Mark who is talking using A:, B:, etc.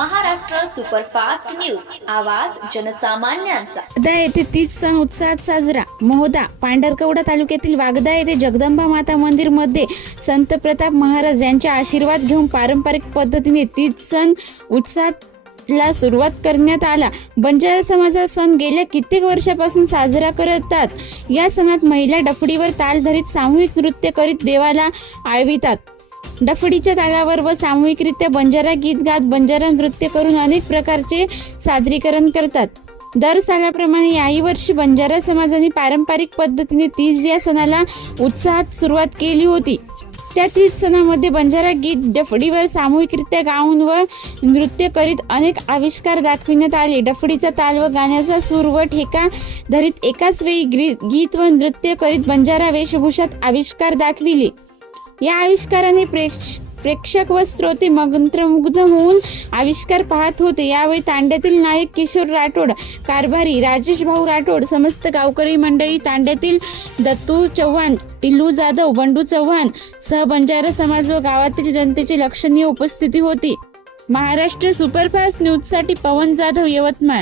A: Superfast news. आवाज जनसामान्यांचा.
B: वागदा येथे तीस सण उत्साहात साजरा. महोदा पांढरकवडा तालुक्यातील वागदा येथे जगदंबा माता मंदिरमध्ये संत प्रताप महाराज यांच्या आशीर्वाद घेऊन पारंपरिक पद्धतीने तीस सण उत्साहात ला सुरुवात करण्यात आला. बंजारा समाजा सण गेल्या कित्येक वर्षापासून साजरा करतात. या सणात महिला डफडीवर ताल धरीत सामूहिक नृत्य करीत देवाला आळवितात. डफडीच्या तालावर व सामूहिकरित्या बंजारा गीत गात बंजारा नृत्य करून अनेक प्रकारचे सादरीकरण करतात. दर सालाप्रमाणे याही वर्षी बंजारा समाजाने पारंपरिक पद्धतीने तीज या सणाला उत्साहात सुरुवात केली होती. त्या तीज सणामध्ये बंजारा गीत डफडीवर सामूहिकरित्या गाऊन व नृत्य करीत अनेक आविष्कार दाखविण्यात आले. डफडीचा ताल व गाण्याचा सूर व ठेका धरीत एकाच वेळी ग्री- गीत व नृत्य करीत बंजारा वेशभूषात आविष्कार दाखविले. या आविष्काराने प्रेक्ष प्रेक्षक व श्रोते मंत्रमुग्ध होऊन आविष्कार पाहत होते. यावेळी तांड्यातील नायक किशोर राठोड कारभारी राजेश भाऊ राठोड समस्त गावकरी मंडळी तांड्यातील दत्तू चव्हाण टिल्लू जाधव बंडू चव्हाण सह बंजारा समाज व गावातील जनतेची लक्षणीय उपस्थिती होती. महाराष्ट्र सुपरफास्ट न्यूजसाठी पवन जाधव यवतमाळ.